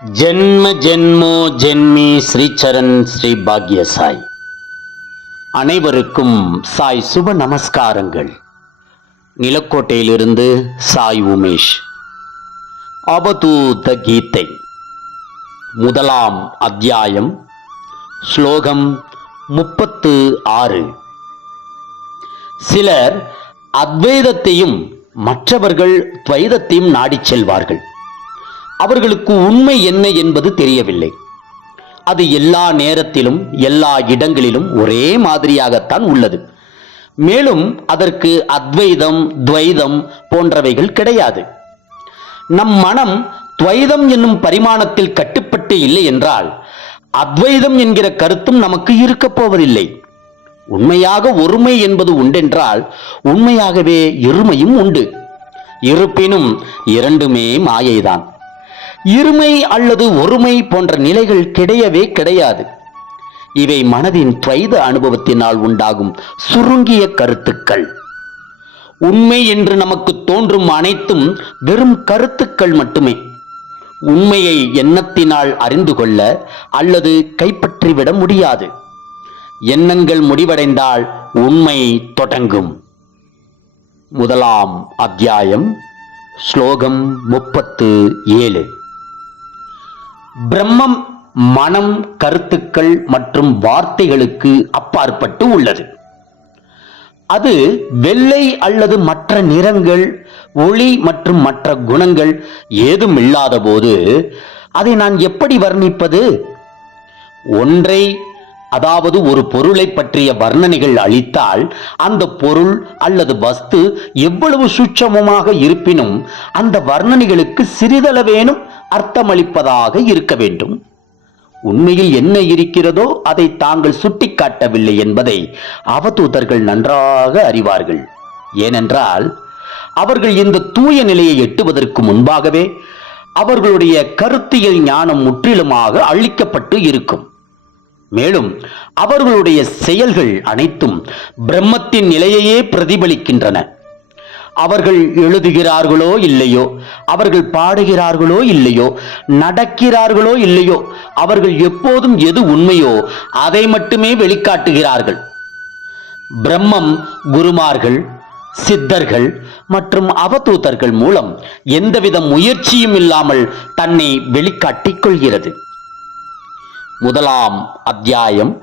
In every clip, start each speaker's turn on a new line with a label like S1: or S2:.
S1: ஜென்ம ஜென்மோ ஜென்மி ஸ்ரீச்சரண் ஸ்ரீ பாக்ய சாய் அனைவருக்கும் சாய் சுப நமஸ்காரங்கள். நிலக்கோட்டையிலிருந்து சாய் உமேஷ். அவதூத கீதை. முதலாம் அத்தியாயம். ஸ்லோகம் முப்பத்து ஆறு. சிலர் அத்வைதத்தையும் மற்றவர்கள் துவைதத்தையும் நாடிச் செல்வார்கள். அவர்களுக்கு உண்மை என்ன என்பது தெரியவில்லை. அது எல்லா நேரத்திலும் எல்லா இடங்களிலும் ஒரே மாதிரியாகத்தான் உள்ளது. மேலும் அதற்கு அத்வைதம் துவைதம் போன்றவைகள் கிடையாது. நம் மனம் துவைதம் என்னும் பரிமாணத்தில் கட்டுப்பட்டு இல்லை என்றால் அத்வைதம் என்கிற கருத்தும் நமக்கு இருக்கப் போவதில்லை. உண்மையாக ஒருமை என்பது உண்டென்றால் உண்மையாகவே இருமையும் உண்டு. இருப்பினும் இரண்டுமே மாயைதான். இருமை அல்லது ஒருமை போன்ற நிலைகள் கிடையவே கிடையாது. இவை மனதின் துவைத அனுபவத்தினால் உண்டாகும் சுருங்கிய கருத்துக்கள். உண்மை என்று நமக்கு தோன்றும் அனைத்தும் வெறும் கருத்துக்கள் மட்டுமே. உண்மையை எண்ணத்தினால் அறிந்து கொள்ள அல்லது கைப்பற்றிவிட முடியாது. எண்ணங்கள் முடிவடைந்தால் உண்மை தொடங்கும். முதலாம் அத்தியாயம் ஸ்லோகம் முப்பத்து ஏழு. பிரம்மம் மனம் கருத்துக்கள் மற்றும் வார்த்தைகளுக்கு அப்பாற்பட்டு உள்ளது. அது வெள்ளை அல்லது மற்ற நிறங்கள் ஒளி மற்றும் மற்ற குணங்கள் ஏதும் இல்லாத போது அதை நான் எப்படி வர்ணிப்பது? ஒன்றை அதாவது ஒரு பொருளை பற்றிய வர்ணனைகள் அளித்தால் அந்த பொருள் அல்லது வஸ்து எவ்வளவு சூட்சமமாக இருப்பினும் அந்த வர்ணனைகளுக்கு சிறிதளவேனும் அர்த்தமளிப்பதாக இருக்க வேண்டும். உண்மையில் என்ன இருக்கிறதோ அதை தாங்கள் சுட்டிக்காட்டவில்லை என்பதை அவதூதர்கள் நன்றாக அறிவார்கள். ஏனென்றால் அவர்கள் இந்த தூய நிலையை எட்டுவதற்கு முன்பாகவே அவர்களுடைய கருத்தியல் ஞானம் முற்றிலுமாக அழிக்கப்பட்டு இருக்கும். மேலும் அவர்களுடைய செயல்கள் அனைத்தும் பிரம்மத்தின் நிலையையே பிரதிபலிக்கின்றன. அவர்கள் எழுதுகிறார்களோ இல்லையோ அவர்கள் பாடுகிறார்களோ இல்லையோ நடக்கிறார்களோ இல்லையோ அவர்கள் எப்போதும் எது உண்மையோ அதை மட்டுமே வெளிக்காட்டுகிறார்கள். பிரம்மம் குருமார்கள் சித்தர்கள் மற்றும் அவதூதர்கள் மூலம் எந்தவித முயற்சியும் இல்லாமல் தன்னை வெளிக்காட்டிக் கொள்கிறது. முதலாம் அத்தியாயம்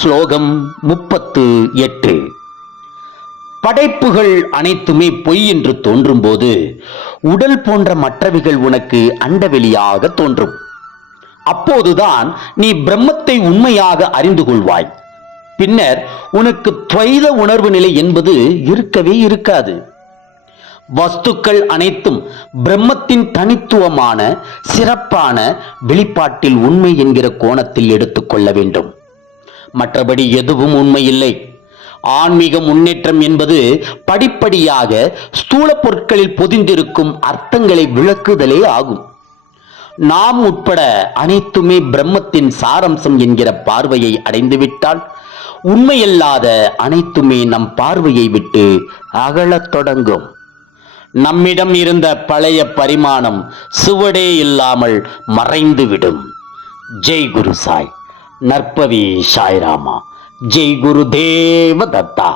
S1: ஸ்லோகம் முப்பத்து எட்டு. படைப்புகள் அனைத்துமே பொய் என்று தோன்றும்போது உடல் போன்ற மற்றவைகள் உனக்கு அண்டவெளியாக தோன்றும். அப்போதுதான் நீ பிரம்மத்தை உண்மையாக அறிந்து கொள்வாய். பின்னர் உனக்கு துவைத உணர்வு நிலை என்பது இருக்கவே இருக்காது. வஸ்துக்கள் அனைத்தும் பிரம்மத்தின் தனித்துவமான சிறப்பான வெளிப்பாட்டில் உண்மை என்கிற கோணத்தில் எடுத்துக்கொள்ள வேண்டும். மற்றபடி எதுவும் உண்மையில்லை. ஆன்மீக முன்னேற்றம் என்பது படிப்படியாக ஸ்தூல பொருட்களில் பொதிந்திருக்கும் அர்த்தங்களை விளக்குதலே ஆகும். நாம் உட்பட அனைத்துமே பிரம்மத்தின் சாரம்சம் என்கிற பார்வையை அடைந்துவிட்டால் உண்மையல்லாத அனைத்துமே நம் பார்வையை விட்டு அகலத் தொடங்கும். நம்மிடம் இருந்த பழைய பரிமாணம் சுவடே இல்லாமல் மறைந்துவிடும். ஜெய் குரு சாய். நற்பவி சாய்ராமா. ஜெய் குரு தேவ தத்தா.